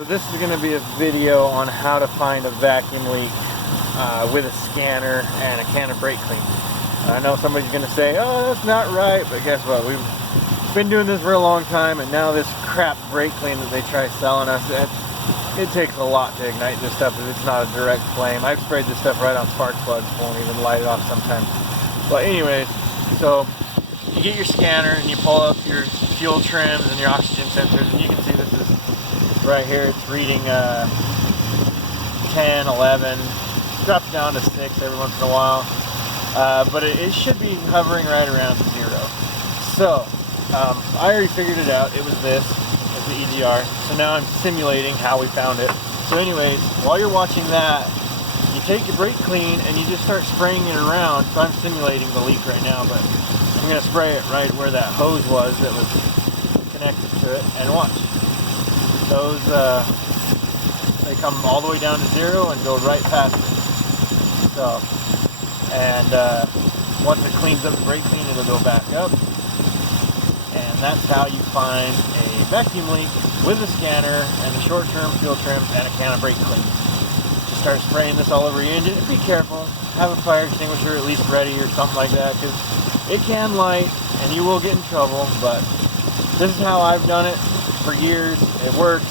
So this is going to be a video on how to find a vacuum leak with a scanner and a can of brake clean. I know somebody's going to say, oh, that's not right, but guess what? We've been doing this for a long time, and now this crap brake clean that they try selling us, it takes a lot to ignite this stuff if it's not a direct flame. I've sprayed this stuff right on spark plugs, won't even light it off sometimes. But anyways, so you get your scanner and you pull up your fuel trims and your oxygen sensors, and you can see this is right here. It's reading 10, 11, drops down to 6 every once in a while, but it should be hovering right around 0. So I already figured it out. It was this, it's the EGR. So now I'm simulating how we found it. So anyways, while you're watching that, you take your brake clean and you just start spraying it around. So I'm simulating the leak right now, but I'm going to spray it right where that hose was that was connected to it, and watch. Those, they come all the way down to 0 and go right past it. So, and once it cleans up the brake clean, it'll go back up. And that's how you find a vacuum leak with a scanner and a short-term fuel trim and a can of brake clean. Just start spraying this all over your engine. Be careful. Have a fire extinguisher at least ready or something like that, because it can light and you will get in trouble. But this is how I've done it for years. It works.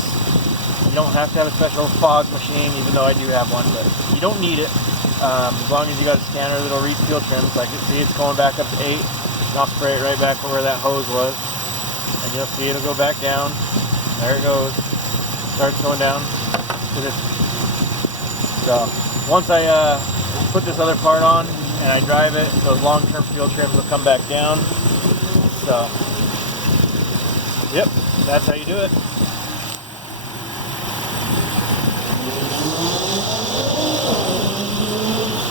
You don't have to have a special fog machine, even though I do have one, but you don't need it. As long as you got a scanner that'll read fuel trims. Like you see, it's going back up to 8. And I'll spray it right back where that hose was, and you'll see it'll go back down. There it goes. Starts going down to this. So once I put this other part on and I drive it, those long-term fuel trims will come back down. So, yep, that's how you do it.